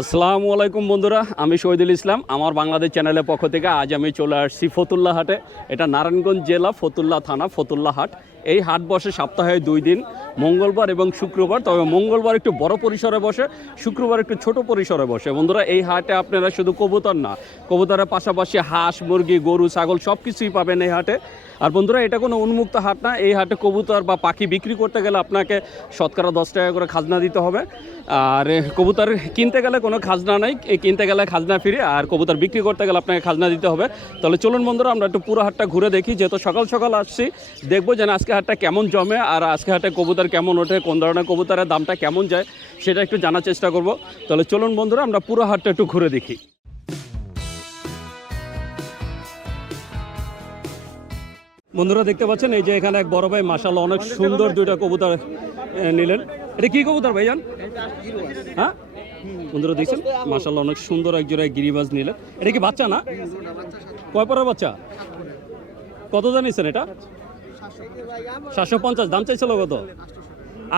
আসসালামু আলাইকুম বন্ধুরা, আমি শহীদুল ইসলাম। আমার বাংলাদেশ চ্যানেলের পক্ষ থেকে আজ আমি চলে আসছি ফতুল্লা হাটে। এটা নারায়ণগঞ্জ জেলা ফতুল্লা থানা, ফতুল্লা হাট। এই হাট বসে সপ্তাহে দুই দিন, মঙ্গলবার এবং শুক্রবার। তবে মঙ্গলবার একটু বড় পরিসরে বসে, শুক্রবার একটু ছোট পরিসরে বসে। বন্ধুরা, এই হাটে আপনারা শুধু কবুতর না, কবুতরের পাশাপাশি হাঁস, মুরগি, গরু, ছাগল সব কিছুই পাবেন এই হাটে। আর বন্ধুরা, এটা কোনো উন্মুক্ত হাট না। এই হাটে কবুতর বা পাখি বিক্রি করতে গেলে আপনাকে শতকরা দশ টাকা করে খাজনা দিতে হবে। আর কবুতর কিনতে গেলে কোনো খাজনা নাই। কিনতে গেলে খাজনা ফিরে, আর কবুতর বিক্রি করতে গেলে আপনাকে খাজনা দিতে হবে। তাহলে চলুন বন্ধুরা, আমরা একটু পুরো হাটটা ঘুরে দেখি। যেহেতু সকাল সকাল আসছি, দেখব যেন আজকে হাটটা কেমন জমে আর আজকে হাটে কবুতর কেমন ওঠে, কোন ধরনের কবুতরের দামটা কেমন যায়, সেটা একটু জানার চেষ্টা করব। তাহলে চলুন বন্ধুরা, আমরা পুরো হাটটা একটু ঘুরে দেখি। বন্ধুরা, দেখতে পাচ্ছেন, এই যে এখানে এক বড় ভাই মাসাল্লাহ অনেক সুন্দর দুইটা কবুতর নিলেন। এটা কি কবুতর, ভাইজান? হ্যাঁ? বন্ধুরা, দেখছেন? মাসাল্লাহ অনেক সুন্দর এক জোড়ায় গিরিবাজ নিলেন। এটা কি বাচ্চা না? কয় পরের বাচ্চা? কত জানিয়েছেন এটা? সাতশো পঞ্চাশ দাম চাইছিল কত?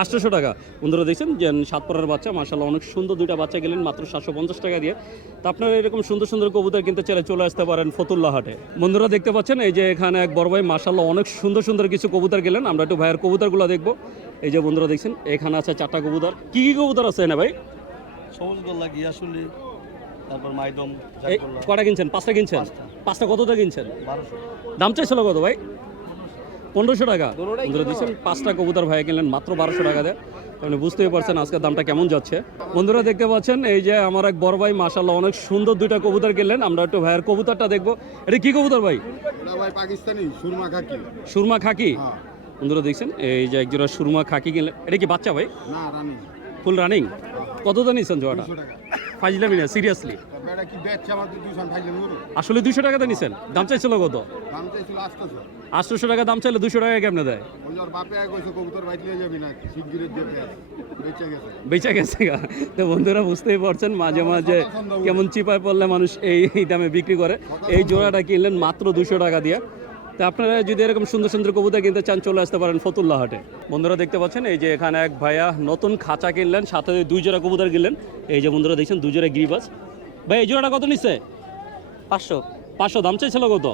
আটশোশো টাকা। বন্ধুরা দেখছেন যে সাত পরের বাচ্চা মাসাল্লাহ অনেক সুন্দর দুইটা বাচ্চা গেলেন মাত্র সাতশো পঞ্চাশ টাকা দিয়ে। তো আপনারা এরকম সুন্দর সুন্দর কবুতর কিনতে চাইলে চলে আসতে পারেন ফতুল্লা হাটে। বন্ধুরা দেখতে পাচ্ছেন এই যে এখানে এক বড় ভাই মাসাল্লাহ অনেক সুন্দর সুন্দর কিছু কবুতর গেলেন। আমরা একটু ভাইয়ের কবুতরগুলো দেখব। এই যে বন্ধুরা দেখছেন এখানে আছে চারটা কবুতর। কি কি কবুতর আছে না ভাই? সবুজ গোল্লা গিয়াশুলি তারপর মাইদম কটা কিনছেন? পাঁচটা কিনছেন? পাঁচটা। কতটা কিনছেন? দাম চাইছিল কত ভাই? পনেরোশো টাকা। বন্ধুরা দিচ্ছেন পাঁচটা কবুতর ভাই কিনলেন মাত্র বারোশো টাকা দেয়। আপনি বুঝতেই পারছেন আজকের দামটা কেমন যাচ্ছে। বন্ধুরা দেখতে পাচ্ছেন এই যে আমার এক বড় ভাই মাসাল্লাহ অনেক সুন্দর দুইটা কবুতর কিনলেন। আমরা একটু ভাইয়ের কবুতরটা দেখব। এটা কি কবুতর ভাই? পাকিস্তানি সুরমা খাকি। সুরমা খাকি? হ্যাঁ। বন্ধুরা দেখছেন এই যে একজোড়া সুরমা খাকি কিনলেন। এটা কি বাচ্চা ভাই? ফুল রানিং কত জানিয়েছেন জোয়াটা দুশো টাকা। ফাইজলামি না সিরিয়াসলি আসলে দুশো টাকা নিছেন দাম চাইছিল কত? দাম চাইছিল আটশোশো টাকা দাম চাইলে দুশো টাকা কেমনে দেয়? ওই যে ওর বাপে আগে কইছে কবুতর বাইতে যাবি না শিগগিরের দিয়ে পেঁয়াজ বেচে গেছে। গা। তো বন্ধুরা বুঝতেই পারছেন মাঝে মাঝে কেমন চিপায় পড়লে মানুষ এই দামে বিক্রি করে। এই জোড়াটা কিনলেন মাত্র দুশো টাকা দিয়ে। তো আপনারা যদি এরকম সুন্দর সুন্দর কবুতর কিনতে চান চলে আসতে পারেন ফতুল্লা হাটে। বন্ধুরা দেখতে পাচ্ছেন এই যে এখানে এক ভাইয়া নতুন খাঁচা কিনলেন সাথে দুই জোড়া কবুতর কিনলেন। এই যে বন্ধুরা দেখছেন দুই জোড়া গিরিবাস ভাই এই জোড়াটা কত নিচ্ছে পাঁচশো। পাঁচশো দাম চাইছিল কত?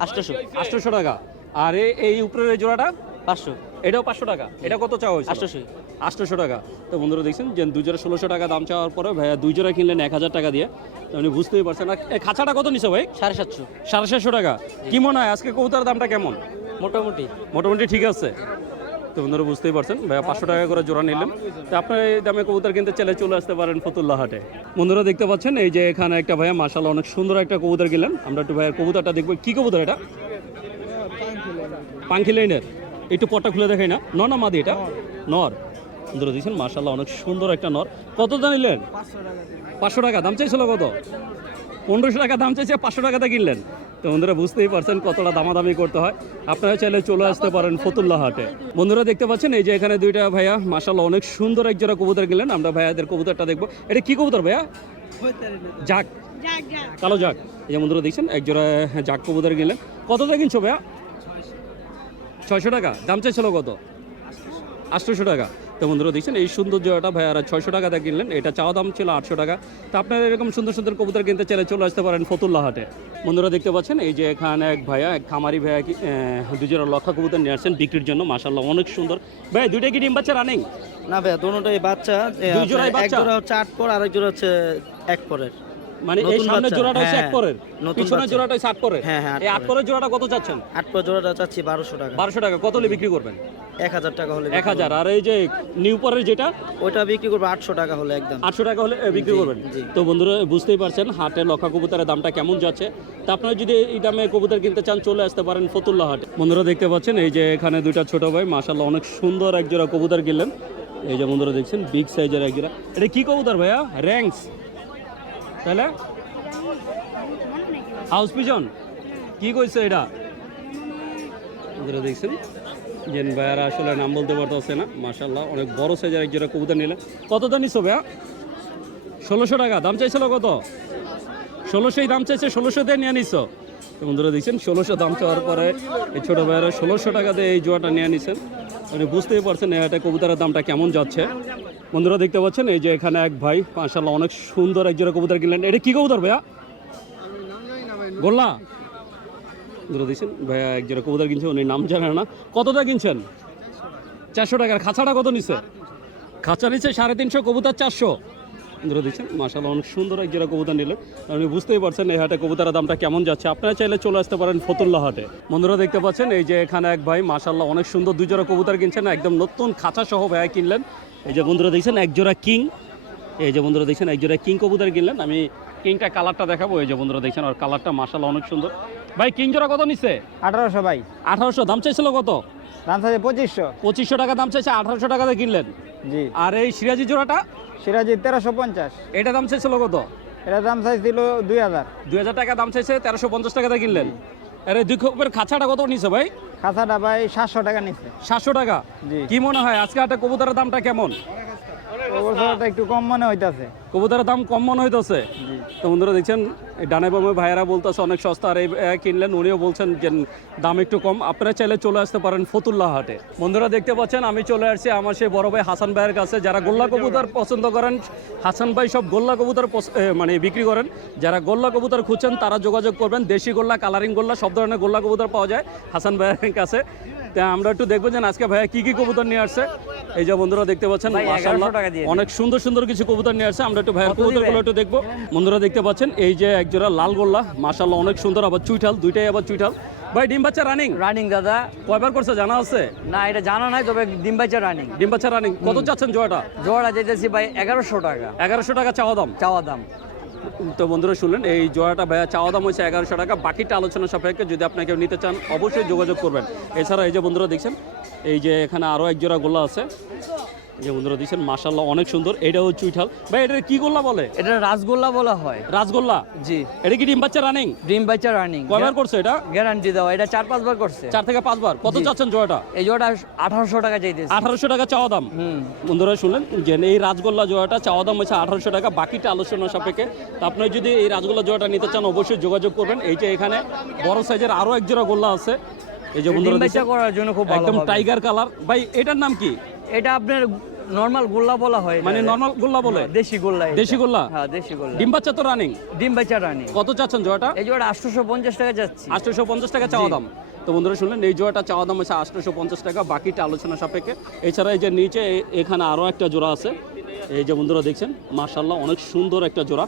আটশোশো আটশোশো টাকা। আর এই- উপরের জোড়াটা? পাঁচশো। এটাও পাঁচশো টাকা। এটা কত চাওয়া হয়েছে আটশোশো আটশোশো টাকা। তো বন্ধুরা দেখছেন যে দুই জোড়া ষোলোশো টাকা দাম চাওয়ার পরে ভাইয়া দুই জোড়া কিনলেন এক হাজার টাকা দিয়ে। তো আপনি বুঝতেই পারছেন। না এই খাঁচাটা কত নিছে ভাই? সাড়ে সাতশো। সাড়ে সাতশো টাকা। কি মনে হয় আজকে কবুতার দামটা কেমন? মোটামুটি। মোটামুটি ঠিক আছে। তো বন্ধুরা বুঝতেই পারছেন। ভাইয়া পাঁচশো টাকা করে জোড়া নিলেন। তো আপনার এই দামে কবুতর কিনতে চাইলে চলে আসতে পারেন ফতুল্লা হাটে। বন্ধুরা দেখতে পাচ্ছেন এই যে এখানে একটা ভাইয়া মাসাল অনেক সুন্দর একটা কবুতর কিনলেন। আমরা একটু ভাইয়ের কবুতরটা দেখব। কি কবুতর এটা? পাঙ্খি লাইনের। একটু পটটা খুলে দেখাই না। ন না মাদি এটা? নর। বন্ধুরা দিয়েছেন মাসাল্লাহ অনেক সুন্দর একটা নর। কত দাম নিলেন? পাঁচশো টাকা। দাম চাইছিল কত? পনেরোশো টাকা দাম চাইছে পাঁচশো টাকাতে কিনলেন। তো বন্ধুরা বুঝতেই পারছেন কতটা দামাদামি করতে হয়। আপনারা চাইলে চলে আসতে পারেন ফতুল্লা হাটে। বন্ধুরা দেখতে পাচ্ছেন, এই যে এখানে দুইটা ভাইয়া মাসাল্লাহ অনেক সুন্দর এক জোড়া কবুতর কিনলেন। আমরা ভাইয়াদের কবুতরটা দেখব। এটা কি কবুতর ভাইয়া? জাক কালো জাক এই যে বন্ধুরা দেখছেন, এক জোড়া জাক কবুতর কত দিয়ে কিনছো ভাইয়া? ছয়শো টাকা। দাম চাইছিল কত? আটশোশো টাকা। তো বন্ধুরা দেখছেন এই সুন্দর জয়টা ভাইয়ারা ছয়শো টাকা দিয়ে কিনলেন। এটা চাওয়া দাম ছিল আটশো টাকা। তো আপনারা এরকম সুন্দর সুন্দর কবুতর কিনতে চাইলে চলে আসতে পারেন ফতুল্লা হাটে। বন্ধুরা দেখতে পাচ্ছেন এই যে এখানে এক ভাইয়া এক খামারি ভাইয়া দুজোড়া লক্ষা কবুতর নিয়ে আসছেন বিক্রির জন্য। মাসাল্লাহ অনেক সুন্দর। ভাই দুইটা কি ডিম বাচ্চা রানিং? না ভাইয়া দোনোটাই বাচ্চা। এ, দুই জোড়াই আপনার এক বাচ্চা? জোড়া হচ্ছে আট পর আর একজোড়া হচ্ছে এক পরের। মানে এই সামনের জোড়াটা হচ্ছে এক হ্যাঁ, পরের। নতুন পিছনের। জোড়াটা হচ্ছে আট পরের। হ্যাঁ, হ্যাঁ, এই আট পরের। পরের জোড়াটা কত চাচ্ছেন? আট পর জোড়াটা চাচ্ছি বারোশো টাকা। বারোশো টাকা। কত হলে বিক্রি করবেন? এক হাজার টাকা হলে এক হাজার। আর এই যে নিউ পরের যেটা? ওইটা বিক্রি করব আটশো টাকা হলে একদম। আটশো টাকা হলে বিক্রি করবেন? তো বন্ধুরা বুঝতেই পারছেন হাটে লক্ষা কবুতরের দামটা কেমন যাচ্ছে। তা আপনারা যদি এই দামে কবুতর কিনতে চান চলে আসতে পারেন ফতুল্লা হাটে। বন্ধুরা দেখতে পাচ্ছেন এই যে এখানে দুইটা ছোট ভাই মাসাল্লাহ অনেক সুন্দর এক জোড়া কবুতর কিনলেন। এই যে বন্ধুরা দেখছেন বিগ সাইজের এক জোড়া। এটা কি কবুতর ভাইয়া? র্যাঙ্কস তাহলে? হাউস পিজন কি কইছে এটা? দেখছেন? জেন ভাইয়ারা আসলে নাম বলতে পারতেছে না। মাসাল্লাহ অনেক বড় সাইজের এক জোড়া কবুতর নিলেন কত দাম নিছো ভাইয়া? ষোলোশো টাকা। দাম চাইছিল কত? ষোলোশোই দাম চাইছে, ষোলোশো দিয়ে নিয়ে নিছো। বন্ধুরা দেখছেন, ষোলোশো দাম চাওয়ার পরে এই ছোটো ভাইয়েরা ষোলোশো টাকা দিয়ে এই জোয়াটা নিয়ে নিছেন। মানে বুঝতেই পারছেন এটা কবুতরের দামটা কেমন যাচ্ছে। বন্ধুরা দেখতে পাচ্ছেন, এই যে এখানে এক ভাই মাশাল্লাহ অনেক সুন্দর এক জোড়া কবুতর কিনলেন। এটা কি কবুতর ভাইয়া? গোল্লা? বন্ধুরা দেখছেন ভাইয়া এক জোড়া কবুতর কিনছে, উনি নাম জানেন না। কতটা কিনছেন? চারশো টাকার খাঁচাটা কত নিছে? খাঁচা নিচ্ছে সাড়ে তিনশো, কবুতর চারশো। বন্ধুরা দেখছেন মাশাল্লাহ অনেক সুন্দর এক জোড়া কবুতর নিলেন। আপনি বুঝতেই পারছেন এই হাটে কবুতরের দামটা কেমন যাচ্ছে। আপনারা চাইলে চলে আসতে পারেন ফতুল্লা হাটে। বন্ধুরা দেখতে পাচ্ছেন এই যে এখানে এক ভাই মাশাল্লাহ অনেক সুন্দর দুই জোড়া কবুতর কিনছেন একদম নতুন খাঁচা সহ ভাইয়া কিনলেন। এই যে বন্ধুরা দেখছেন এক জোড়া কিং। এই যে বন্ধুরা দেখছেন এক জোড়া কিং কবুতর কিনলেন। আমি কিংটা কালারটা দেখাবো। এই যে বন্ধুরা দেখছেন আর কালারটা মাশাল্লাহ অনেক সুন্দর। ভাই কিং জোড়া কত নিচ্ছে আঠারোশো ভাই। আঠারোশো দাম চাইছিল কত? দাম থাকে পঁচিশশো। পঁচিশশো টাকা দাম চাইছে আঠারোশো টাকাতে কিনলেন। জি। আর এই সিরাজি জোড়াটা? সিরাজি তেরোশো পঞ্চাশ। এটা দাম চাইছিল কত? এটা দাম চাইছিল দুই হাজার। দুই হাজার টাকা দাম চাইছে তেরোশো পঞ্চাশ টাকাতে কিনলেন। আরে দুই খোপের খাঁচাটা কত নিছে ভাই? খাঁচাটা ভাই সাতশো টাকা নিচ্ছে সাতশো টাকা? জি। কি মনে হয় আজকে একটা কবুতরের দামটা কেমন? ওগুলোটা একটু কম মনে হইতাছে। কবুতরের দাম কম মনে হইতেছে। তো বন্ধুরা দেখছেন ডানে বামে ভাইয়েরা বলতেছে অনেক সস্তা আর এই কিনলেন উনিও বলছেন যে দাম একটু কম। আপনারা চাইলে চলে আসতে পারেন ফতুল্লা হাটে। বন্ধুরা দেখতে পাচ্ছেন আমি চলে আসছি আমার সেই বড় ভাই হাসান ভাইয়ের কাছে। যারা গোল্লা কবুতর পছন্দ করেন হাসান ভাই সব গোল্লা কবুতর মানে বিক্রি করেন। যারা গোল্লা কবুতর খুঁজছেন তারা যোগাযোগ করবেন। দেশি গোল্লা কালারিং গোল্লা সব ধরনের গোল্লা কবুতর পাওয়া যায় হাসান ভাইয়ের কাছে। তা আমরা একটু দেখব যে আজকে ভাইয়া কি কি কবুতর নিয়ে আসছে। এই যে বন্ধুরা দেখতে পাচ্ছেন ভাই, 1100 মাশাআল্লাহ, টাকা দিয়ে দিন। অনেক সুন্দর সুন্দর কিছু কবুতর নিয়ে আসছে। আমরা একটু ভাইয়ের কবুতরগুলো একটু দেখব। বন্ধুরা দেখতে পাচ্ছেন এই যে একজোড়া লাল গোল্লা। মাশাল্লাহ অনেক সুন্দর। আবার চুইঠাল দুইটাই আবার চুইঠাল। ভাই ডিম বাচ্চা রানিং রানিং দাদা। কয়বার করছে জানা আছে? না এটা জানা নাই তবে ডিম বাচ্চা রানিং ডিম বাচ্চা রানিং কত চাচ্ছেন জোয়াটা জোড়া যেতেছি ভাই এগারোশো টাকা। এগারোশো টাকা চাওয়া দাম? চাওয়া দাম। তো বন্ধুরা শুনলেন এই জোড়াটা ভাইয়া চাওয়া দাম হয়েছে এগারোশো টাকা। বাকিটা আলোচনা সাপেক্ষে যদি আপনাকে নিতে চান অবশ্যই যোগাযোগ করবেন। এছাড়া এই যে বন্ধুরা দেখছেন এই যে এখানে আরও এক জোড়া গোল্লা আছে। যে বন্ধুরা দেখছেন মাশাল্লাহ অনেক সুন্দর। এটাও চুইঠাল। ভাই এটা কি গোল্লা বলে? এটা রাসগোল্লা বলা হয়। রাজগোল্লা জি। এটা কি ডিম বাচ্চা রানিং ডিম বাচ্চা রানিং কয়বার করছে এটা? গ্যারান্টি দেওয়া। এটা চার পাঁচবার করছে। চার থেকে পাঁচবার। কত চাচ্ছেন জোড়াটা? এই জোড়া আঠারোশো টাকা চাইতেছি। আঠারোশো টাকা চাওয়া দাম। হুম। বন্ধুরা শুনলেন যে এই রাজগোল্লা জোড়াটা চাওয়া দাম হচ্ছে আঠারোশো টাকা। বাকিটা আলোচনা সাপেক্ষে। তো আপনি যদি এই রাজগোল্লা জোড়াটা নিতে চান অবশ্যই যোগাযোগ করবেন। এই যে এখানে বড় সাইজের আরও এক জোড়া গোল্লা আছে। এই যে বন্ধুরা করার জন্য খুব ভালো একদম টাইগার কালার ভাই এটার নাম কি? এটা আপনার নর্মাল গোল্লা বলা হয়। মানে নরমাল গোল্লা বলে? হ্যাঁ, দেশি গোল্লা দেশি গোল্লা? হ্যাঁ দেশি গোল্লা। ডিম বাচ্চা তো রানিং ডিম বাচ্চা রানি কত চাচ্ছেন জোড়াটা এই জোড়া আটশোশো পঞ্চাশ টাকা যাচ্ছি। আটশোশো পঞ্চাশ টাকা চাওয়া দাম। তো বন্ধুরা শুনলেন এই জোড়াটা চাওয়া দাম হচ্ছে আটশোশো পঞ্চাশ টাকা বাকিটা আলোচনা সাপেক্ষে। এছাড়া এই যে নিচে এখানে আরও একটা জোড়া আছে। এই যে বন্ধুরা দেখছেন মার্শাল্লাহ অনেক সুন্দর একটা জোড়া।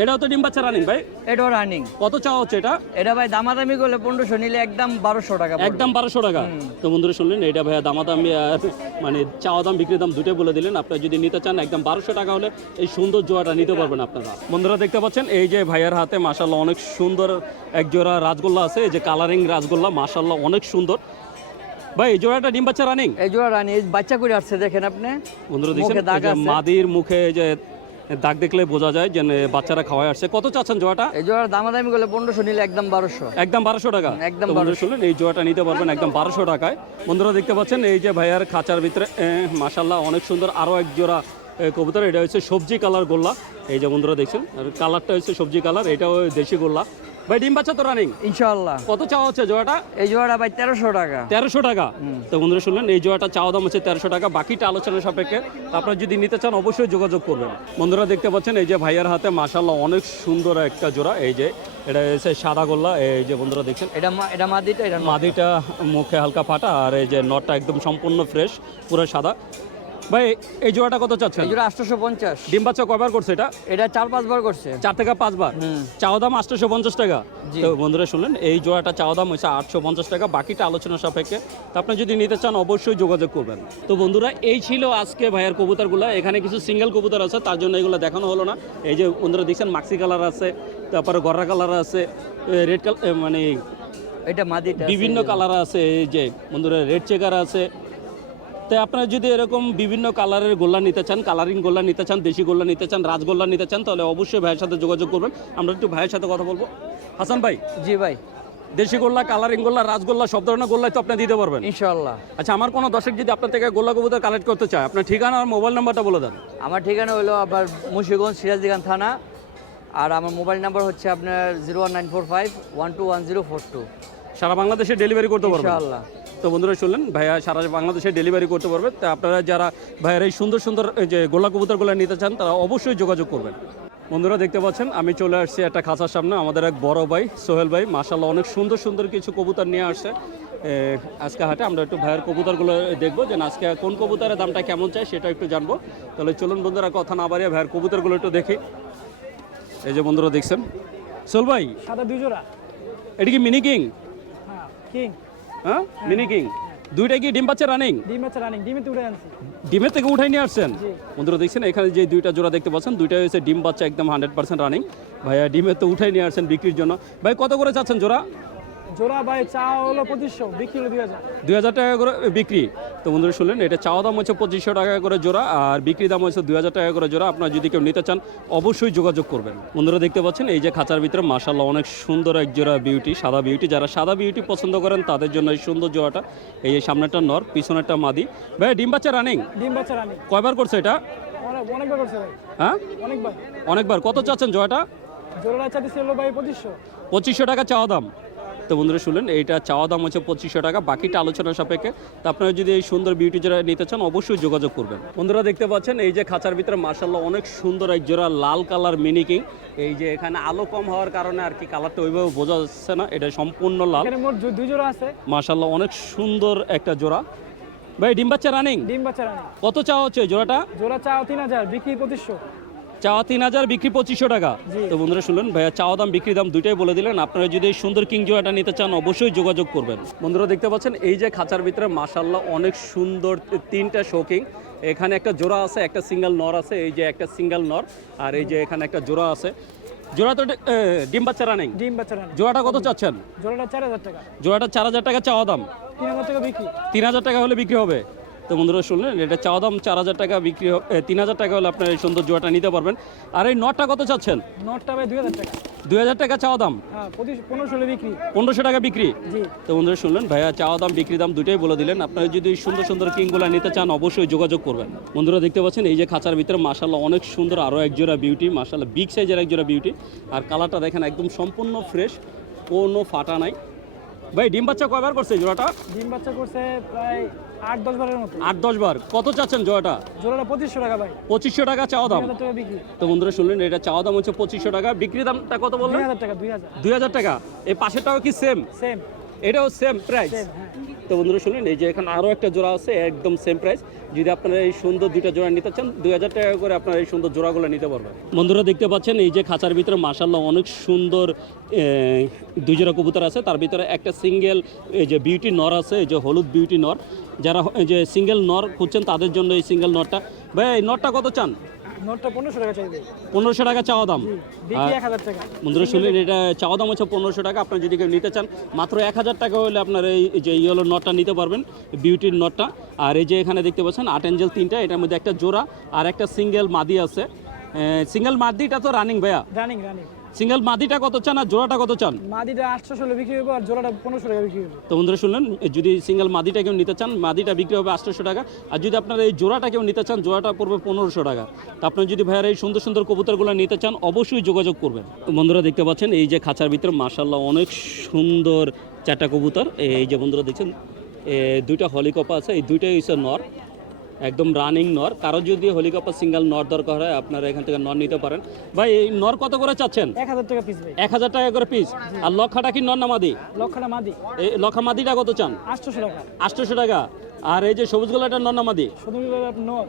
এটাও তো ডিম বাচ্চা রানিং ভাই? এটাও রানিং কত চাওয়া হচ্ছে এটা? এটা ভাই দামাদামি করলে পনেরোশো নিলে একদম বারোশো টাকা একদম বারোশো টাকা। তো বন্ধুরা শুনলেন এটা ভাইয়া দামাদামি মানে চাওয়া দাম বিক্রি দাম দুটোই বলে দিলেন। আপনারা যদি নিতে চান একদম বারোশো টাকা হলে এই সুন্দর জোড়াটা নিতে পারবেন আপনারা। বন্ধুরা দেখতে পাচ্ছেন এই যে ভাইয়ার হাতে মাসাল্লাহ অনেক সুন্দর এক জোড়া রাজগোল্লা আছে। এই যে কালারিং রাজগোল্লা মাসাল্লাহ অনেক সুন্দর। ভাই এই জোড়াটা ডিম বাচ্চা রানিং এই জোড়া রানিং এই বাচ্চা করে আসছে দেখেন আপনি। বন্ধুরা মুখে দেখছেন। মাদির মুখে যে দাগ দেখলে বোঝা যায় যে বাচ্চারা খাওয়ায় আসছে। কত চাচ্ছেন জোয়াটা? এই জোড়া দামাদামি করলে পনেরোশো নিলে একদম বারোশো। একদম বারোশো টাকা। একদম বারোশো বন্ধুরা 1200 শুনলেন এই জোয়াটা নিতে পারবেন একদম বারোশো টাকায়। বন্ধুরা দেখতে পাচ্ছেন এই যে ভাইয়ার খাঁচার ভিতরে মাসাল্লাহ অনেক সুন্দর আরও এক জোড়া কবুতর। এটা হচ্ছে সবজি কালার গোল্লা। এই যে বন্ধুরা দেখছেন আর কালারটা হচ্ছে সবজি কালার এটাও দেশি গোল্লা। ভাই ডিম বাচ্চা তো রানিং ইনশাল্লাহ কত চাওয়া হচ্ছে জোড়াটা এই জোড়া ভাই তেরোশো টাকা। তেরোশো টাকা? তো বন্ধুরা শুনলেন এই জোড়াটা চাওয়া দাম হচ্ছে তেরোশো টাকা বাকিটা আলোচনা সাপেক্ষে। আপনারা যদি নিতে চান অবশ্যই যোগাযোগ করবেন। বন্ধুরা দেখতে পাচ্ছেন এই যে ভাইয়ার হাতে মাসাল্লাহ অনেক সুন্দর একটা জোড়া। এই যে এটা হচ্ছে সাদা গোল্লা। এই যে বন্ধুরা দেখছেন এটা এটা মাদিটা এটা মাদিটা মুখে হালকা ফাটা আর এই যে নটটা একদম সম্পূর্ণ ফ্রেশ পুরো সাদা। ভাই এই জোড়াটা কত চাচ্ছেন? এই জোড়া আটশোশো পঞ্চাশ। ডিম বাচ্চা কয়বার করছে এটা? এটা চার পাঁচবার করছে। চার থেকে পাঁচবার। চাওয়া দাম আটশোশো পঞ্চাশ টাকা। তো বন্ধুরা শুনলেন এই জোড়াটা চাওয়া দাম আটশো পঞ্চাশ টাকা বাকিটা আলোচনা সাপেক্ষে। তো আপনি যদি নিতে চান অবশ্যই যোগাযোগ করবেন। তো বন্ধুরা এই ছিল আজকে ভাইয়ার কবুতরগুলো। এখানে কিছু সিঙ্গেল কবুতর আছে তার জন্য এগুলো দেখানো হলো না। এই যে বন্ধুরা দেখছেন মাক্সি কালার আছে তারপরে গররা কালার আছে রেড কালার মানে এটা মাদিটা বিভিন্ন কালার আছে এই যে বন্ধুরা রেড চেকার আছে তাই আপনারা যদি এরকম বিভিন্ন কালারের গোল্লা নিতে চান কালারিং গোল্লা নিতে চান দেশি গোল্লা নিতে চান রাজগোল্লা নিতে চান তাহলে অবশ্যই ভাইয়ের সাথে যোগাযোগ করবেন। আমরা একটু ভাইয়ের সাথে কথা বলব। হাসান ভাই জি ভাই। দেশি গোল্লা কালারিং গোল্লা রাজগোল্লা সব ধরনের গোল্লাই তো আপনি দিতে পারবেন। ইনশাল্লাহ আচ্ছা আমার কোনো দর্শক যদি আপনার থেকে গোল্লা কবুতর কালেক্ট করতে চায় আপনার ঠিকানা আর মোবাইল নাম্বারটা বলে দেন। আমার ঠিকানা হলো আবার মুন্সিগঞ্জ সিরাজদিগান থানা আর আমার মোবাইল নাম্বার হচ্ছে আপনার zero one nine four five one two one zero four two. সারা বাংলাদেশে ডেলিভারি করতে পারবেন। ইনশাআল্লাহ। তো বন্ধুরা শুনলেন ভাইয়া সারা বাংলাদেশে ডেলিভারি করতে পারবে। তা আপনারা যারা ভাইয়ার এই সুন্দর সুন্দর এই যে গোলা কবুতরগুলো নিতে চান তারা অবশ্যই যোগাযোগ করবেন। বন্ধুরা দেখতে পাচ্ছেন আমি চলে আসছি একটা খাঁচার সামনে আমাদের এক বড় ভাই সোহেল ভাই। মাসাল্লাহ অনেক সুন্দর সুন্দর কিছু কবুতর নিয়ে আসছে। আজকে হাটে আমরা একটু ভাইয়ের কবুতরগুলো দেখব যে আজকে কোন কবুতরের দামটা কেমন চাই সেটা একটু জানব। তাহলে চলুন বন্ধুরা কথা না বাড়িয়ে ভাইয়ের কবুতরগুলো একটু দেখি। এই যে বন্ধুরা দেখছেন। সোহেল ভাই সাদা দুই জোড়া এটা কি মিনি কিং? হ্যাঁ কিং। হ্যাঁ? মিনি কিং দুইটা কি ডিম পাচ্ছে রানিং ডিম পাচ্ছে রানিং ডিমে তুলে আনছি। ডিমের থেকে উঠাই নিয়ে আসছেন? বন্ধুরা দেখছেন এখানে যে দুইটা জোড়া দেখতে পাচ্ছেন দুইটা হচ্ছে ডিম বাচ্চা একদম হান্ড্রেড পার্সেন্ট রানিং ভাইয়া ডিমের তো উঠাই নিয়ে আসছেন বিক্রির জন্য। ভাই কত করে চাচ্ছেন জোড়া? জোড়া বাই চা হলো পঁচিশশো বিক্রি হলো দুই হাজার। দুই হাজার টাকা করে বিক্রি। তো বন্ধুরা শুনলেন এটা চাওয়া দাম হচ্ছে পঁচিশশো টাকা করে জোড়া আর বিক্রি দাম হচ্ছে দুই হাজার টাকা করে জোড়া। আপনারা যদি কেউ নিতে চান অবশ্যই যোগাযোগ করবেন। বন্ধুরা দেখতে পাচ্ছেন এই যে খাঁচার ভিতরে মাসাল্লাহ অনেক সুন্দর এক জোড়া বিউটি সাদা বিউটি যারা সাদা বিউটি পছন্দ করেন তাদের জন্য এই সুন্দর জোড়াটা এই যে সামনেরটা নর পিছনেরটা মাদি। ভাই ডিম বাচ্চা রানিং ডিম বাচ্চা রানিং কয়বার করছে এটা? অনেকবার করছে ভাই। হ্যাঁ? অনেকবার। অনেকবার। কত চাচ্ছেন জোড়াটা? জোড়াটা চাইতেছে ভাই পঁচিশশো। পঁচিশশো টাকা চাওয়া দাম। তো বন্ধুরা শুনলেন এইটা চাওয়া দাম হচ্ছে পঁচিশশো টাকা বাকিটা আলোচনা সাপেক্ষে। তো আপনারা যদি এই সুন্দর বিউটি জোড়া নিতে চান অবশ্যই যোগাযোগ করবেন। বন্ধুরা দেখতে পাচ্ছেন এই যে খাঁচার ভিতরে মার্শাল্লাহ অনেক সুন্দর এক জোড়া লাল কালার মিনি কিং এই যে এখানে আলো কম হওয়ার কারণে আর কি কালারটা ওইভাবে বোঝা যাচ্ছে না এটা সম্পূর্ণ লাল। দুই জোড়া আছে। মার্শাল্লাহ অনেক সুন্দর একটা জোড়া। ভাই ডিম বাচ্চা রানিং ডিম বাচ্চা রানিং কত চাওয়া হচ্ছে জোড়াটা? জোড়া চা তিন হাজার বিক্রি পঁচিশশো। চাওয়া তিন হাজার বিক্রি পঁচিশশো টাকা। তো বন্ধুরা শুনলেন ভাইয়া চাওয়া দাম বিক্রি দাম দুটাই বলে দিলেন। আপনারা যদি এই সুন্দর কিং জোড়াটা নিতে চান অবশ্যই যোগাযোগ করবেন। বন্ধুরা দেখতে পাচ্ছেন এই যে খাঁচার ভিতরে মাসাল্লাহ অনেক সুন্দর তিনটা শোকিং এখানে একটা জোড়া আছে একটা সিঙ্গেল নর আছে এই যে একটা সিঙ্গেল নর আর এই যে এখানে একটা জোড়া আছে। জোড়া তো ডিম বাচ্চা রানিং ডিম বাচ্চা রানিং জোড়াটা কত চাচ্ছেন? জোড়াটা চার হাজার টাকা। জোড়াটা চার হাজার টাকা চাওয়া দাম? তিন হাজার টাকা বিক্রি। তিন হাজার টাকা হলে বিক্রি হবে? তো বন্ধুরা শুনলেন এটা চাওয়া দাম চার হাজার টাকা বিক্রি তিন হাজার টাকা হলে আপনার এই সুন্দর জোয়াটা নিতে পারবেন। আর এই নটটা কত চাচ্ছেন? নটটা ভাই দুই হাজার টাকা। দুই হাজার টাকা চাওয়া দাম? হ্যাঁ পনেরোশো বিক্রি। পনেরোশো টাকা বিক্রি? তো বন্ধুরা শুনলেন ভাইয়া চাওয়া দাম বিক্রি দাম দুটোই বলে দিলেন। আপনারা যদি সুন্দর সুন্দর কিংগুলো নিতে চান অবশ্যই যোগাযোগ করবেন। বন্ধুরা দেখতে পাচ্ছেন এই যে খাঁচার ভিতরে মাসাল্লাহ অনেক সুন্দর আরও এক জোড়া বিউটি মাসাল্লাহ বিগ সাইজের এক জোড়া বিউটি আর কালারটা দেখেন একদম সম্পূর্ণ ফ্রেশ কোনো ফাটা নাই। ভাই ডিম বাচ্চা কয়বার করছে জোড়াটা? ডিম বাচ্চা করছে প্রায় আট দশ বারের মতো। আট দশ বার। কত চাচ্ছেন জোড়াটা? জোড়াটা পঁচিশশো টাকা ভাই। পঁচিশশো টাকা চাওয়া দাম। তো বন্ধুরা শুনলেন এটা চাওয়া দাম হচ্ছে পঁচিশশো টাকা। বিক্রি দামটা কত দুই বললেন হাজার টাকা দুই হাজার। টাকা। এই পাশেরটাও কি সেম সেম এটাও সেম প্রাইস হ্যাঁ। তো বন্ধুরা শুনলেন এই যে এখানে আরও একটা জোড়া আছে, একদম সেম প্রাইস যদি আপনারা এই সুন্দর দুইটা জোড়া নিতে চান, দুই হাজার টাকা করে আপনারা এই সুন্দর জোড়াগুলো নিতে পারবেন। বন্ধুরা দেখতে পাচ্ছেন, এই যে খাঁচার ভিতরে মাসাল্লাহ অনেক সুন্দর দুই জোড়া কবুতর আছে। তার ভিতরে একটা সিঙ্গেল এই যে বিউটি নর আছে, এই যে হলুদ বিউটি নর। যারা যে সিঙ্গেল নর খুঁজছেন, তাদের জন্য এই সিঙ্গেল নরটা। ভাই, এই নরটা কত চান? নোটটা পনেরোশো টাকা চাইবে। পনেরোশো টাকা চাওয়া দাম? এক হাজার টাকা। বন্ধুরা শুনলেন এটা চাওয়া দাম হচ্ছে পনেরোশো টাকা। আপনার যদি কেউ নিতে চান মাত্র এক হাজার টাকা হলে আপনার এই যে ইয়েলো নটটা নিতে পারবেন বিউটির নটটা আর এই যে এখানে দেখতে পাচ্ছেন আট এঞ্জেল তিনটা এটার মধ্যে একটা জোড়া আর একটা সিঙ্গেল মাদি আছে। সিঙ্গেল মাদিটা তো রানিং ভাইয়া? রানিং রানিং সিঙ্গেল মাদিটা কত চান আর জোড়াটা কত চান? মাদিটা আটশো হলে বিক্রি হবে আর জোড়াটা পনেরোশো টাকা বিক্রি হবে তো বন্ধুরা শুনলেন যদি সিঙ্গেল মাদিটা কেউ নিতে চান মাদিটা বিক্রি হবে আটশোশো টাকা। আর যদি আপনার এই জোড়াটা কেউ নিতে চান জোড়াটা পড়বে পনেরোশো টাকা। তো আপনি যদি ভাইয়ার এই সুন্দর সুন্দর কবুতরগুলো নিতে চান অবশ্যই যোগাযোগ করবেন। তো বন্ধুরা দেখতে পাচ্ছেন এই যে খাঁচার ভিতরে মার্শাল্লাহ অনেক সুন্দর চারটা কবুতর। এই যে বন্ধুরা দেখছেন দুইটা হলিকপা আছে এই দুইটাই হচ্ছে নর। একদম রানিং নর। কারও যদি হলিকপ্টার সিঙ্গেল নর দরকার হয় আপনারা এখান থেকে নর নিতে পারেন। ভাই এই নর কত করে চাচ্ছেন? এক হাজার টাকা পিস এক হাজার টাকা করে পিস আর লক্ষাটা কি নর না মাদি? লক্ষাটা মাদি। এই লক্ষা মাদিটা কত চান? আটশোশো টাকা। আটশোশো টাকা। আর এই যে সবুজ গোলাটা নর নামাদি গোলাটা নর।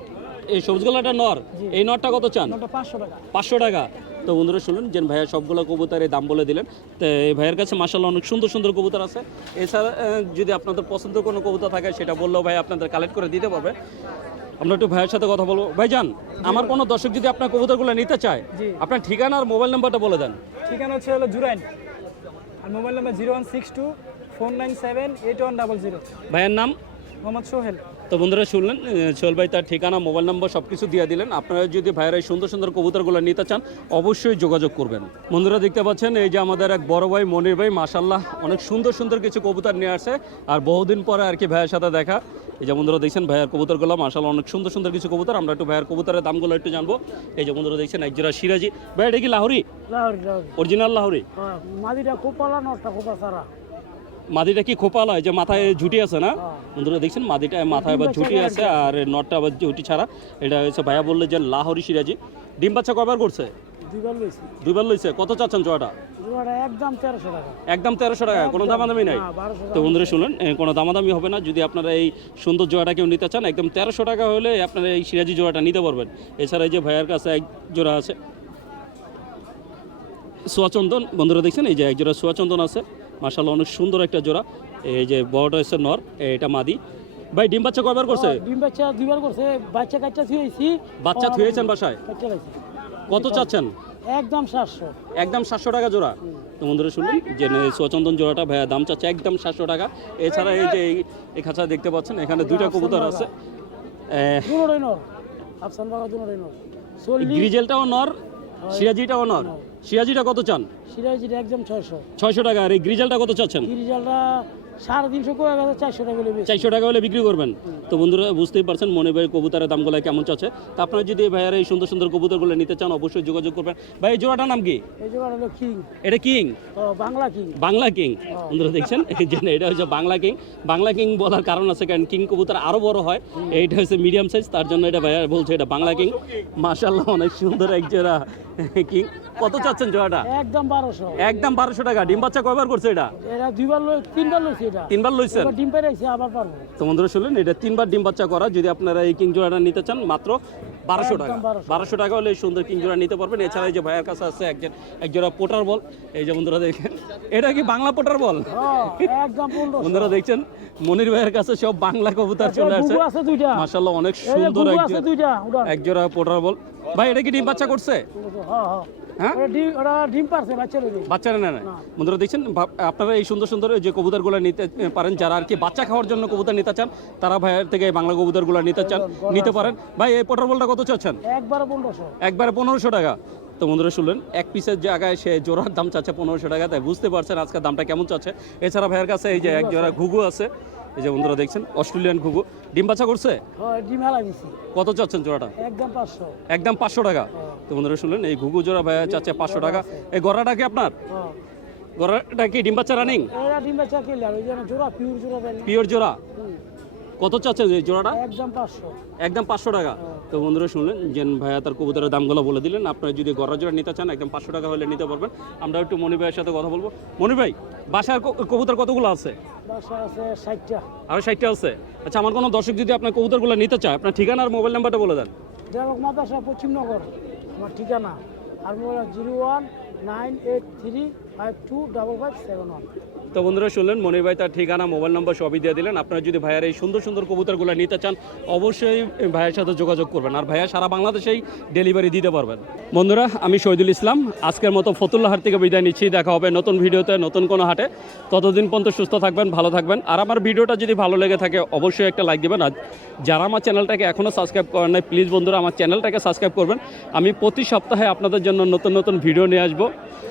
এই সবুজ গোলাটা নর। এই নরটা কত চান? পাঁচশো টাকা। পাঁচশো টাকা। তো বন্ধুরা শুনলেন যে ভাইয়া সবগুলো কবুতরের দাম বলে দিলেন। তো এই ভাইয়ের কাছে মাসাল্লাহ অনেক সুন্দর সুন্দর কবুতর আছে। এছাড়া যদি আপনাদের পছন্দ কোনো কবুতর থাকে সেটা বললেও ভাই আপনাদের কালেক্ট করে দিতে পারবে। আমরা একটু ভাইয়ের সাথে কথা বলব। ভাইজান আমার কোনো দর্শক যদি আপনার কবুতরগুলো নিতে চায় আপনার ঠিকানা আর মোবাইল নাম্বারটা বলে দেন। ঠিকানা হচ্ছে হলো জুরাইন। আর mobile number zero one six two four nine seven eight one double zero. ভাইয়ের নাম? মোহাম্মদ সোহেল। তো বন্ধুরা শুনলেন সোহেল ভাই তার ঠিকানা মোবাইল নম্বর সব কিছু দিয়ে দিলেন। আপনারা যদি ভাইয়ের এই সুন্দর সুন্দর কবুতরগুলো নিতে চান অবশ্যই যোগাযোগ করবেন। বন্ধুরা দেখতে পাচ্ছেন এই যে আমাদের এক বড় ভাই মনির ভাই মাসাল্লাহ অনেক সুন্দর সুন্দর কিছু কবুতর নিয়ে আসে। আর বহুদিন পরে আর কি ভাইয়ের সাথে দেখা। এই যে বন্ধুরা দেখছেন ভাইয়ের কবুতরগুলো মাসাল্লাহ অনেক সুন্দর সুন্দর কিছু কবুতর। আমরা একটু ভাইয়ের কবুতরের দামগুলো একটু জানব। এই যে বন্ধুরা দেখছেন এক জোড়া সিরাজি। ভাই এটা কি লাহোরি? লাহোরি লাহোরি। অরিজিনাল লাহোরি? মাদিটা খুব পালা খুব সারা মাদিটা কি খোপাল হয় যে মাথায় ঝুটি আছে না? বন্ধুরা দেখছেন মাদিটা মাথায় আবার ঝুটি আছে আর নটটা আবার ঝুটি ছাড়া। এটা হচ্ছে ভাইয়া বললে যে লাহরি সিরাজি। ডিম বাচ্চা কবার করছে দুইবার লইছে। কত চাচ্ছেন জোয়াটা? জোড়াটা একদম তেরোশো টাকা। কোনো দামাদামি নাই? হ্যাঁ, তো বন্ধুরা শুনুন কোনো দামাদামি হবে না। যদি আপনারা এই সুন্দর জোড়াটা কেউ নিতে চান একদম তেরোশো টাকা হলে আপনারা এই সিরাজি জোড়াটা নিতে পারবেন। এছাড়া এই যে ভাইয়ার কাছে এক জোড়া আছে। সোয়াচন্দন বন্ধুরা দেখছেন এই যে এক জোড়া সোয়াচন্দন আছে। মার্শাল্লাহ অনেক সুন্দর একটা জোড়া। এই যে বড়টা হচ্ছে নর এটা মাদি। ভাই ডিম বাচ্চা কয়বার করছে? ডিম বাচ্চা দুইবার করছে বাচ্চা কাচ্চা থুয়েছি বাচ্চা থুয়েছেন বাসায়? কত চাচ্ছেন? একদম সাতশো। একদম সাতশো টাকা জোড়া। তো বন্ধুরা শুনুন যে নে- সোয়াচন্দন জোড়াটা ভাইয়া দাম চাচ্ছে একদম সাতশো টাকা। এছাড়া এই যে এই- খাঁচা দেখতে পাচ্ছেন এখানে দুইটা কবুতর আছে। গ্রিজেলটাও নর সিরাজিটাও নর। সিরাজিটা কত চান? সিরাজিটা একদম ছয়শো। ছয়শো টাকা। আর এই গ্রিজালটা কত চাচ্ছেন? তিরিশালটা সাড়ে তিনশো করে চারশো টাকা হলে চারশো টাকা হলে বিক্রি করবেন। তো বন্ধুরা বুঝতেই পারছেন মনে ভাই কবুতরের দামগুলো কেমন চাচ্ছে তা আপনারা যদি এই ভাইয়ার এই সুন্দর সুন্দর কবুতরগুলো নিতে চান অবশ্যই যোগাযোগ করবেন। ভাই এই জোড়াটার নাম কি? এই জোড়া হলো কিং। এটা king? Bangla king. Bangla king. বন্ধুরা দেখছেন? এই যে এটা হচ্ছে বাংলা কিং। বাংলা কিং বলার কারণ আছে কারণ কিং কবুতর আরও বড় হয়। এইটা হচ্ছে মিডিয়াম সাইজ তার জন্য এটা ভাইয়া বলছে এটা বাংলা কিং। মাশাল্লাহ অনেক সুন্দর এক জোড়া কিং। কত চাচ্ছেন জোড়াটা? একদম বারোশো। একদম বারোশো টাকা। ডিম বাচ্চা কয়বার করছে এটা? দুইবার তিনবার লইছে। এটা। তিনবার লইছেন? ডিম পেরেছে আবার পারব। তো বন্ধুরা শুনলেন এটা তিনবার ডিম বাচ্চা করা। যদি আপনারা এই কিং জোড়াটা নিতে চান মাত্র বারোশো টাকা। বারোশো। টাকা হলে এই সুন্দর কিং জোড়া নিতে পারবেন। এছাড়া এই যে ভাইয়ের কাছে আছে একজন এক জোড়া পোটার বল। এই যে বন্ধুরা দেখেন এটা কি বাংলা পোটার বল? বন্ধুরা দেখছেন মনির ভাইয়ের কাছে সব বাংলা কবুতর চলে আছে দুইটা। মাশাল্লাহ অনেক সুন্দর গুগু এক আছে জোড়া- দুইটা উড়ান। এক জোড়া পোটার বল। ভাই এটা কি ডিম বাচ্চা করছে? হ্যাঁ? ওরা ডিম পারছে বাচ্চা বাচ্চারা নেয় না। বন্ধুরা দেখছেন আপনারা এই সুন্দর সুন্দর যে কবুতরগুলো নিতে পারেন যারা আর কি বাচ্চা খাওয়ার জন্য কবুতর নিতে চান তারা ভাইয়ের থেকে বাংলা কবুতরগুলো নিতে চান নিতে পারেন। ভাই এই পোটার বলটা কত চাচ্ছেন? একবারে পনেরোশো। একবারে পনেরোশো টাকা। তো বন্ধুরা শুনলেন এক পিসের জায়গায় সে জোড়ার দাম চাচ্ছে পনেরোশো টাকা তাই বুঝতে পারছেন আজকের দামটা কেমন চাচ্ছে। এছাড়া ভাইয়ের কাছে এই যে এক জোড়া ঘুঘু আছে। এই যে বন্ধুরা দেখছেন অস্ট্রেলিয়ান ঘুঘু। ডিম বাচ্চা করছে? হ্যাঁ ডিম কত চাচ্ছেন জোড়াটা? একদম পাঁচশো। একদম পাঁচশো টাকা। তো বন্ধুরা শুনলেন এই ঘুঘু জোড়া ভাইয়া চাচ্ছে পাঁচশো টাকা। এই গড়াটা কি আপনার? হ্যাঁ। গড়াটা কি ডিম বাচ্চা রানিং ডিম বাচ্চা জোড়া পিওর জোড়া পিওর জোড়া? কত চাচ্ছেন এই জোড়াটা? একদম পাঁচশো। একদম পাঁচশো টাকা। তো বন্ধুরা শুনলেন যে ভাইয়া তার কবুতরের দামগুলো বলে দিলেন। আপনারা যদি গড়া জোড়া নিতে চান একদম পাঁচশো টাকা হলে নিতে পারবেন। আমরা একটু মনি ভাইয়ের সাথে কথা বলব। মনি ভাই বাসার কবুতর কতগুলো আছে? বাসা আছে ষাটটা। আছে? আচ্ছা আমার কোনো দর্শক যদি আপনার কবুতরগুলো নিতে চায় আপনার ঠিকানা আর মোবাইল নাম্বারটা বলে দেন। পশ্চিমনগর আমার ঠিকানা। আর mobile zero one nine eight three five two double five seven one. তো বন্ধুরা শুনলেন, মনির ভাই তার ঠিকানা, মোবাইল নাম্বার সবই দিয়ে দিলেন। আপনারা যদি ভাইয়ার এই সুন্দর সুন্দর কবুতরগুলো নিতে চান, অবশ্যই ভাইয়ের সাথে যোগাযোগ করবেন। আর ভাইয়া সারা বাংলাদেশেই ডেলিভারি দিতে পারবেন। বন্ধুরা, আমি শহীদুল ইসলাম, আজকের মতো ফতুল্লা হাট থেকে বিদায় নিচ্ছি। দেখা হবে নতুন ভিডিওতে, নতুন কোনো হাটে। ততদিন পর্যন্ত সুস্থ থাকবেন, ভালো থাকবেন। আর আমার ভিডিওটা যদি ভালো লেগে থাকে, অবশ্যই একটা লাইক দেবেন। আর যারা আমার চ্যানেলটাকে এখনও সাবস্ক্রাইব করেন নাই প্লিজ বন্ধুরা, আমার চ্যানেলটাকে সাবস্ক্রাইব করবেন। আমি প্রতি সপ্তাহে আপনাদের জন্য নতুন নতুন ভিডিও নিয়ে আসব।